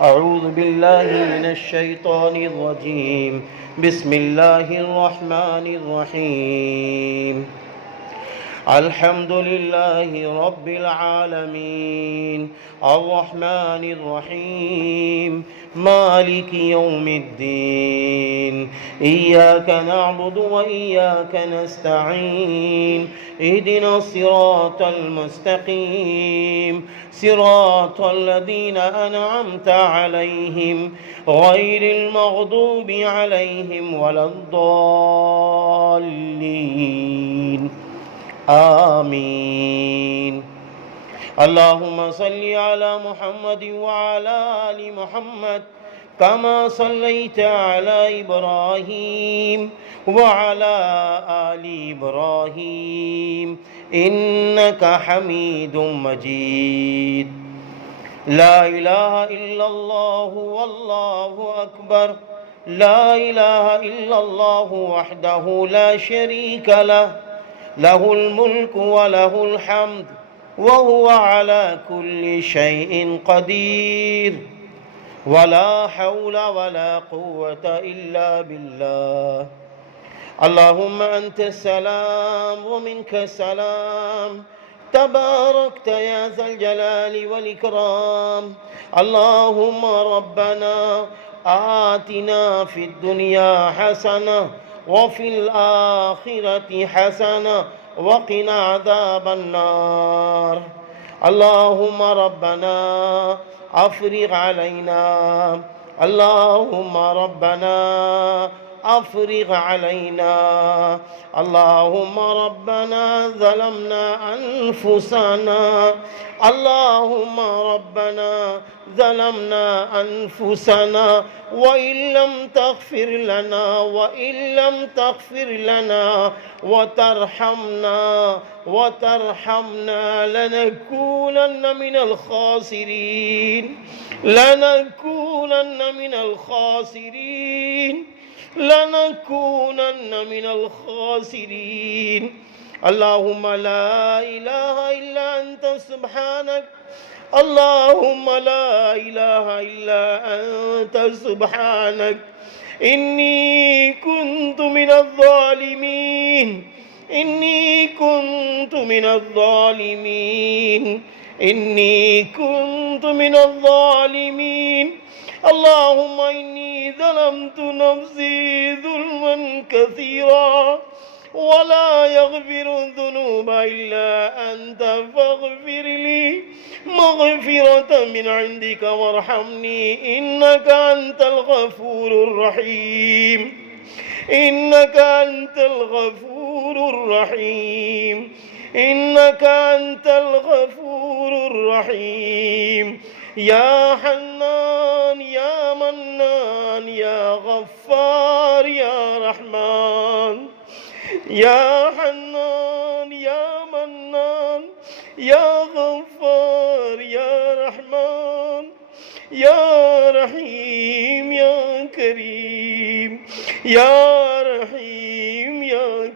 أعوذ بالله من الشيطان الرجيم. بسم الله الرحمن الرحيم. الحمد لله رب العالمين الرحمن الرحيم مالك يوم الدين. إياك نعبد وإياك نستعين. اهدنا الصراط المستقيم صراط الذين أنعمت عليهم غير المغضوب عليهم ولا الضالين. آمين. اللهم صل على محمد وعلى آل محمد كما صليت على إبراهيم وعلى آل إبراهيم إنك حميد مجيد. لا إله إلا الله والله أكبر. لا إله إلا الله وحده لا شريك له له الملك وله الحمد وهو على كل شيء قدير. ولا حول ولا قوة إلا بالله. اللهم أنت السلام ومنك السلام تباركت يا ذا الجلال والإكرام. اللهم ربنا آتنا في الدنيا حسنة وفي الآخرة حسنة وقنا عذاب النار. اللهم ربنا أفرغ علينا. اللهم ربنا أفرغ علينا. اللهم ربنا ظلمنا أنفسنا. اللهم ربنا ظلمنا أنفسنا وإن لم تغفر لنا وترحمنا لنكونن من الخاسرين. اللهم لا إله إلا أنت سبحانك. اللهم لا إله إلا أنت سبحانك إني كنت من الظالمين. اللهم إني ظلمت نفسي ظلما كثيرا ولا يغفر الذنوب إلا أنت فاغفر لي مغفرة من عندك وارحمني إنك أنت الغفور الرحيم. يا حنان يا منان يا غفار يا رحمن. يا حنان يا منان يا غفار يا رحمن يا رحيم يا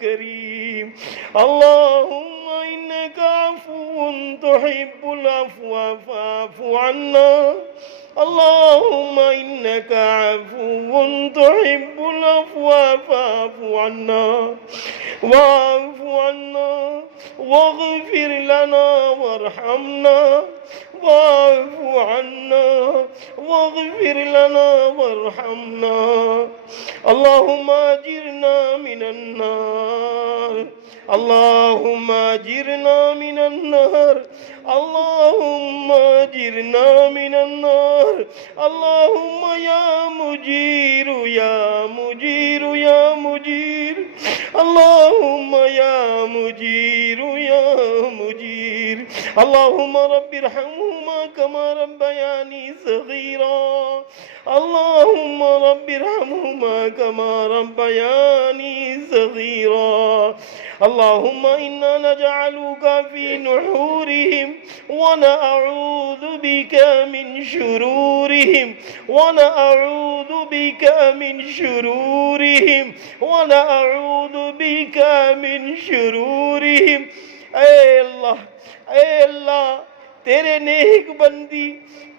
كريم اللهم إنك عفو تحب العفو فاعف عنا. اللهم إنك عفو تحب العفو فاعف عنا واغفر لنا وارحمنا. اللهم أجرنا من النار. اللهم يا مجير. اللهم رب ارحمهما كما ربياني صغيرا. اللهم إنا نجعلك في نحورهم ونعوذ بك من شرورهم. اے اللہ تیرے نیک بندی،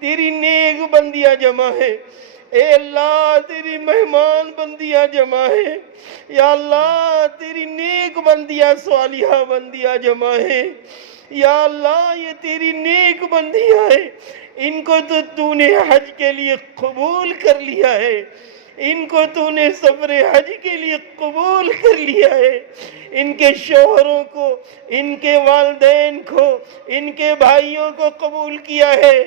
تیری نیک بندیاں جمع ہے، اے اللہ تیری مہمان بندیاں جمع ہے، یا اللہ تیری نیک بندیاں صالحہ بندیاں جمع ہے، یا اللہ یہ تیری نیک بندیاں ہیں، ان کو تو نے حج کے لیے قبول کر لیا ہے، ان کو تو نے سفر حج کے لیے قبول کر لیا ہے، ان کے شوہروں کو، ان کے والدین کو، ان کے بھائیوں کو قبول کیا ہے۔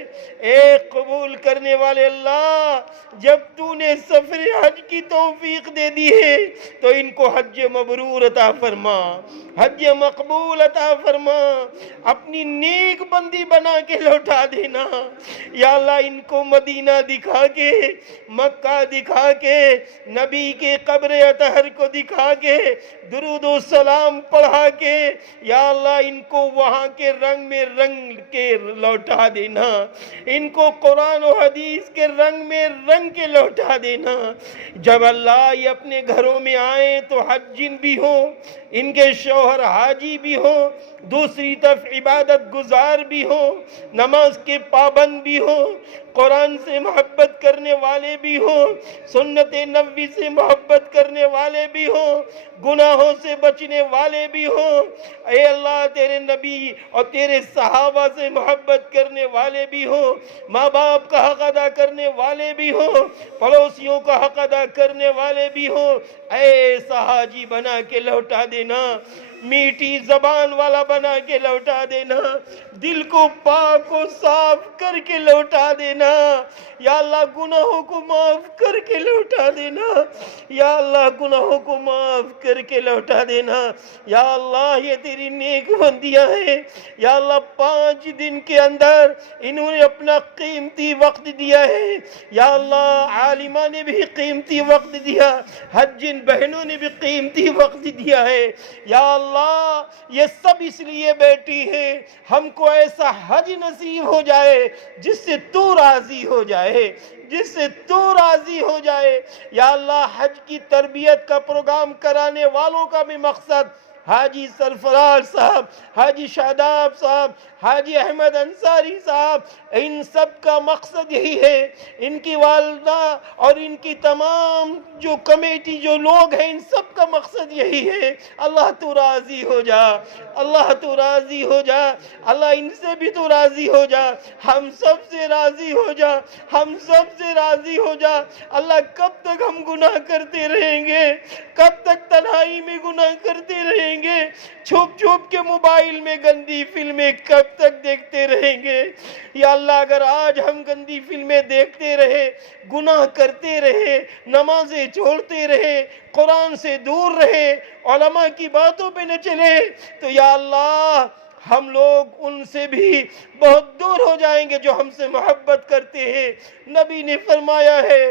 اے قبول کرنے والے اللہ، جب تو نے سفر حج کی توفیق دے دی ہے تو ان کو حج مبرور عطا فرما، حج مقبول عطا فرما، اپنی نیک بندی بنا کے لوٹا دینا۔ یا اللہ ان کو مدینہ دکھا کے، مکہ دکھا کے، نبی کے قبر اطہر کو دکھا کے، درود و سلام پڑھا کے، یا اللہ ان کو وہاں کے رنگ میں رنگ کے لوٹا دینا، ان کو قرآن و حدیث کے رنگ میں رنگ کے لوٹا دینا۔ جب اللہ یہ اپنے گھروں میں آئیں تو حجین بھی ہوں، ان کے شوہر حاجی بھی ہوں، دوسری طرف عبادت گزار بھی ہوں، نماز کے پابند بھی ہوں، قرآن سے محبت کرنے والے بھی ہوں، سنت نبوی سے محبت کرنے والے بھی ہوں، گناہوں سے بچنے والے بھی ہوں۔ اے اللہ تیرے نبی اور تیرے صحابہ سے محبت کرنے والے بھی ہوں، ماں باپ کا حق ادا کرنے والے بھی ہوں، پڑوسیوں کا حق ادا کرنے والے بھی ہوں۔ ایسا حاجی بنا کے لوٹا دینا، میٹھی زبان والا بنا کے لوٹا دینا، دل کو پاک و صاف کر کے لوٹا دینا، یا اللہ گناہوں کو معاف کر کے لوٹا دینا، یا اللہ گناہوں کو معاف کر کے لوٹا دینا۔ یا اللہ یہ تیری نیک بندیاں ہیں، یا اللہ 5 دن کے اندر انہوں نے اپنا قیمتی وقت دیا ہے، یا اللہ عالمہ نے بھی قیمتی وقت دیا، حجین بہنوں نے بھی قیمتی وقت دیا ہے، یا اللہ یہ سب اس لیے بیٹھی ہیں ہم کو ایسا حج نصیب ہو جائے جس سے تو راضی ہو جائے، جس سے تو راضی ہو جائے۔ یا اللہ حج کی تربیت کا پروگرام کرانے والوں کا بھی مقصد، حاجی سرفراز صاحب، حاجی شاداب صاحب، حاجی احمد انصاری صاحب، ان سب کا مقصد یہی ہے، ان کی والدہ اور ان کی تمام جو کمیٹی جو لوگ ہیں ان سب کا مقصد یہی ہے۔ اللہ تو راضی ہو جا، اللہ تو راضی ہو جا، اللہ ان سے بھی تو راضی ہو جا، ہم سب سے راضی ہو جا، ہم سب سے راضی ہو جا۔ اللہ کب تک ہم گناہ کرتے رہیں گے، کب تک تنہائی میں گناہ کرتے رہیں گے، چھپ چھپ کے موبائل میں گندی فلمیں کب تک دیکھتے رہیں گے۔ یا اللہ اگر آج ہم گندی فلمیں دیکھتے رہے، گناہ کرتے رہے، نمازیں چھوڑتے رہے، قرآن سے دور رہے، علماء کی باتوں پہ نہ چلے، تو یا اللہ ہم لوگ ان سے بھی بہت دور ہو جائیں گے جو ہم سے محبت کرتے ہیں۔ نبی نے فرمایا ہے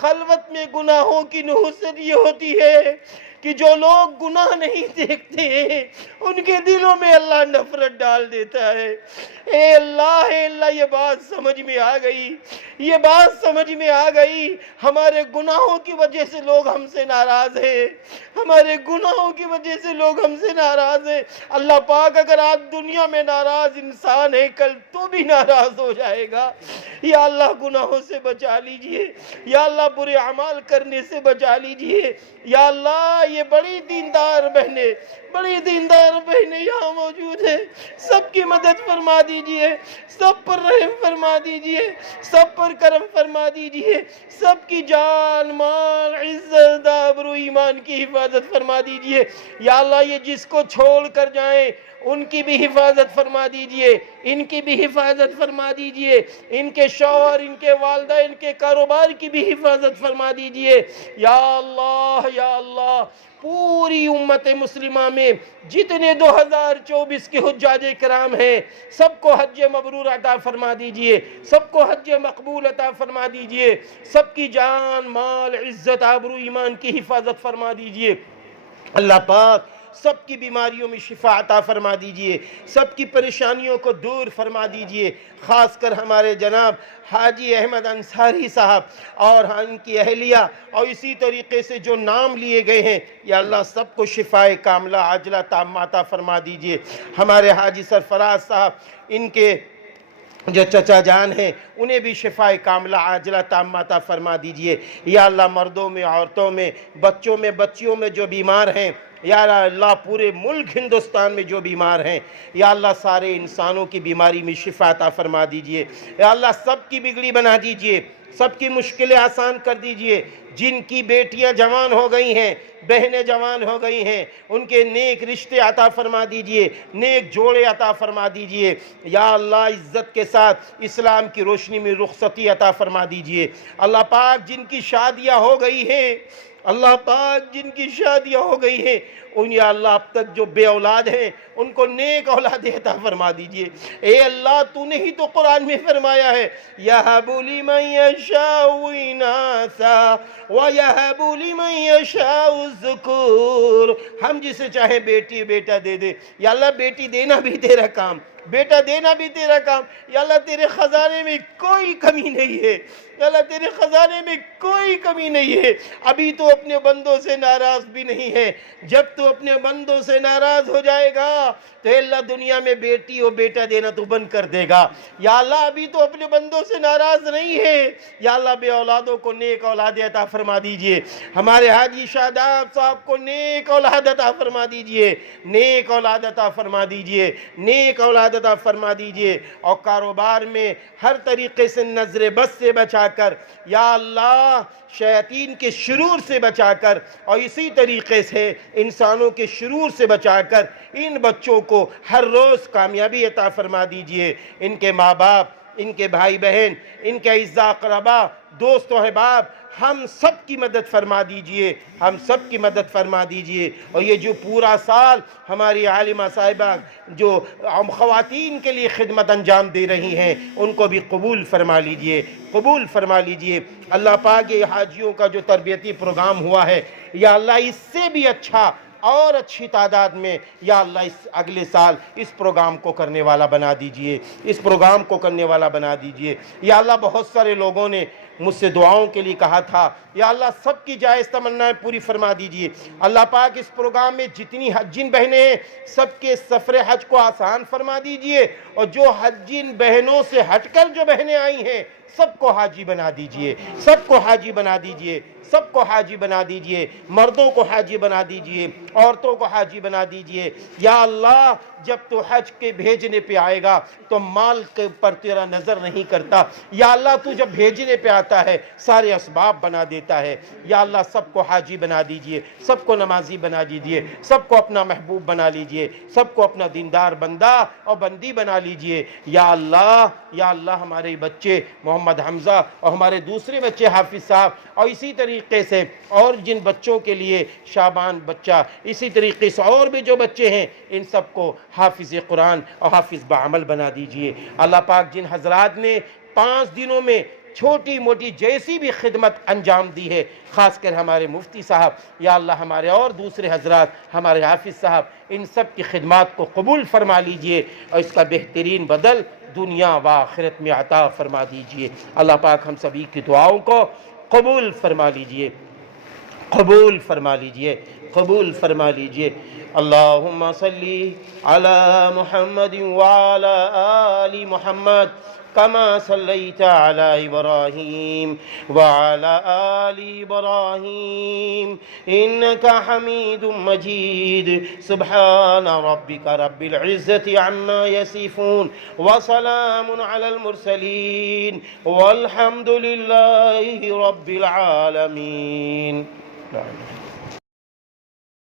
خلوت میں گناہوں کی نحوست یہ ہوتی ہے کہ جو لوگ گناہ نہیں دیکھتے ہیں ان کے دلوں میں اللہ نفرت ڈال دیتا ہے۔ اے اللہ یہ بات سمجھ میں آ گئی، یہ بات سمجھ میں آ گئی، ہمارے گناہوں کی وجہ سے لوگ ہم سے ناراض ہیں، ہمارے گناہوں کی وجہ سے لوگ ہم سے ناراض ہیں۔ اللہ پاک اگر آج دنیا میں ناراض انسان ہے کل تو بھی ناراض ہو جائے گا۔ یا اللہ گناہوں سے بچا لیجئے، یا اللہ برے اعمال کرنے سے بچا لیجئے۔ یا اللہ یہ بڑی دیندار بہنیں، بڑی دیندار بہنیں یہاں موجود ہیں، سب کی مدد فرما دیجئے، سب پر رحم فرما دیجئے، سب پر کرم فرما دیجئے، سب کی جان مال عزت آبرو ایمان کی حفاظت فرما دیجئے۔ یا اللہ یہ جس کو چھوڑ کر جائیں ان کی بھی حفاظت فرما دیجئے، ان کی بھی حفاظت فرما دیجئے، ان کے شوہر، ان کے والدہ، ان کے کاروبار کی بھی حفاظت فرما دیجئے۔ یا اللہ پوری امت مسلمہ میں جتنے 2024 کے حجاج کرام ہیں سب کو حج مبرور عطا فرما دیجئے، سب کو حج مقبول عطا فرما دیجئے، سب کی جان مال عزت آبرو ایمان کی حفاظت فرما دیجئے۔ اللہ پاک سب کی بیماریوں میں شفا عطا فرما دیجئے، سب کی پریشانیوں کو دور فرما دیجئے، خاص کر ہمارے جناب حاجی احمد انصاری صاحب اور ان کی اہلیہ اور اسی طریقے سے جو نام لیے گئے ہیں، یا اللہ سب کو شفائے کاملہ عاجلہ تامہ عطا فرما دیجئے۔ ہمارے حاجی سرفراز صاحب ان کے جو چچا جان ہیں انہیں بھی شفائے کاملہ عاجلہ تامہ عطا فرما دیجئے۔ یا اللہ مردوں میں، عورتوں میں، بچوں میں، بچیوں میں جو بیمار ہیں، یا اللہ پورے ملک ہندوستان میں جو بیمار ہیں، یا اللہ سارے انسانوں کی بیماری میں شفا عطا فرما دیجئے۔ یا اللہ سب کی بگڑی بنا دیجئے، سب کی مشکلیں آسان کر دیجئے۔ جن کی بیٹیاں جوان ہو گئی ہیں، بہنیں جوان ہو گئی ہیں، ان کے نیک رشتے عطا فرما دیجئے، نیک جوڑے عطا فرما دیجئے۔ یا اللہ عزت کے ساتھ اسلام کی روشنی میں رخصتی عطا فرما دیجئے۔ اللہ پاک جن کی شادیاں ہو گئی ہیں، اللہ پاک جن کی شادیاں ہو گئی ہیں، ان یا اللہ اب تک جو بے اولاد ہیں ان کو نیک اولاد عطا فرما دیجئے۔ اے اللہ تو نے ہی تو قرآن میں فرمایا ہے یَهَبُ لِمَن يَشَاءُ إِنَاثًا وَيَهَبُ لِمَن يَشَاءُ الذُّكُورَ، ہم جسے چاہے بیٹی بیٹا دے دے۔ یا اللہ بیٹی دینا بھی تیرا کام، بیٹا دینا بھی تیرا کام۔ یا اللہ تیرے خزانے میں کوئی کمی نہیں ہے، یا اللہ تیرے خزانے میں کوئی کمی نہیں ہے۔ ابھی تو اپنے بندوں سے ناراض بھی نہیں ہے، جب تو اپنے بندوں سے ناراض ہو جائے گا تو اللہ دنیا میں بیٹی اور بیٹا دینا تو بند کر دے گا۔ یا اللہ ابھی تو اپنے بندوں سے ناراض نہیں ہے، یا اللہ بے اولادوں کو نیک اولاد عطا فرما دیجئے۔ ہمارے حاجی شاداب صاحب کو نیک اولاد عطا فرما دیجئے، نیک اولاد عطا فرما دیجئے، نیک اولاد عطا فرما دیجئے۔ اور کاروبار میں ہر طریقے سے نظر بد سے بچا کر، یا اللہ شیاطین کے شرور سے بچا کر، اور اسی طریقے سے انسانوں کے شرور سے بچا کر ان بچوں کو ہر روز کامیابی عطا فرما دیجئے۔ ان کے ماں باپ، ان کے بھائی بہن، ان کے اعزاء اقربا، دوست و احباب، ہم سب کی مدد فرما دیجئے، ہم سب کی مدد فرما دیجئے۔ اور یہ جو پورا سال ہماری عالمہ صاحبہ جو خواتین کے لیے خدمت انجام دے رہی ہیں ان کو بھی قبول فرما لیجئے، قبول فرما لیجئے۔ اللہ پاک یہ حاجیوں کا جو تربیتی پروگرام ہوا ہے، یا اللہ اس سے بھی اچھا اور اچھی تعداد میں یا اللہ اس اگلے سال اس پروگرام کو کرنے والا بنا دیجئے، اس پروگرام کو کرنے والا بنا دیجئے۔ یا اللہ بہت سارے لوگوں نے مجھ سے دعاؤں کے لیے کہا تھا، یا اللہ سب کی جائز تمنائیں پوری فرما دیجئے۔ اللہ پاک اس پروگرام میں جتنی حجین بہنیں ہیں سب کے سفر حج کو آسان فرما دیجئے، اور جو حجین بہنوں سے ہٹ کر جو بہنیں آئی ہیں سب کو حاجی بنا دیجئے، سب کو حاجی بنا دیجئے، سب کو حاجی بنا دیجئے، مردوں کو حاجی بنا دیجئے، عورتوں کو حاجی بنا دیجئے۔ یا اللہ جب تو حج کے بھیجنے پہ آئے گا تو مال کے پر تیرا نظر نہیں کرتا، یا اللہ تو جب بھیجنے پہ آتا ہے سارے اسباب بنا دیتا ہے۔ یا اللہ سب کو حاجی بنا دیجئے، سب کو نمازی بنا دیجئے، سب کو اپنا محبوب بنا لیجئے، سب کو اپنا دیندار بندہ اور بندی بنا لیجئے۔ یا اللہ ہمارے بچے محمد حمزہ اور ہمارے دوسرے بچے حافظ صاحب، اور اسی طریقے سے اور جن بچوں کے لیے شابان بچہ، اسی طریقے سے اور بھی جو بچے ہیں ان سب کو حافظ قرآن اور حافظ بعمل بنا دیجئے۔ اللہ پاک جن حضرات نے 5 دنوں میں چھوٹی موٹی جیسی بھی خدمت انجام دی ہے، خاص کر ہمارے مفتی صاحب، یا اللہ ہمارے اور دوسرے حضرات، ہمارے حافظ صاحب، ان سب کی خدمات کو قبول فرما لیجئے اور اس کا بہترین بدل دنیا و آخرت میں عطا فرما دیجئے۔ اللہ پاک ہم سبھی کی دعاؤں کو قبول فرما لیجئے، قبول فرما لیجئے، قبول فرما لیجئے۔ اللہم صلی علی محمد وعلی آل محمد كما صليت على إبراهيم وعلى آل إبراهيم إنك حميد مجيد سبحان ربك رب العزة عما يصفون وسلام على المرسلين والحمد لله رب العالمين.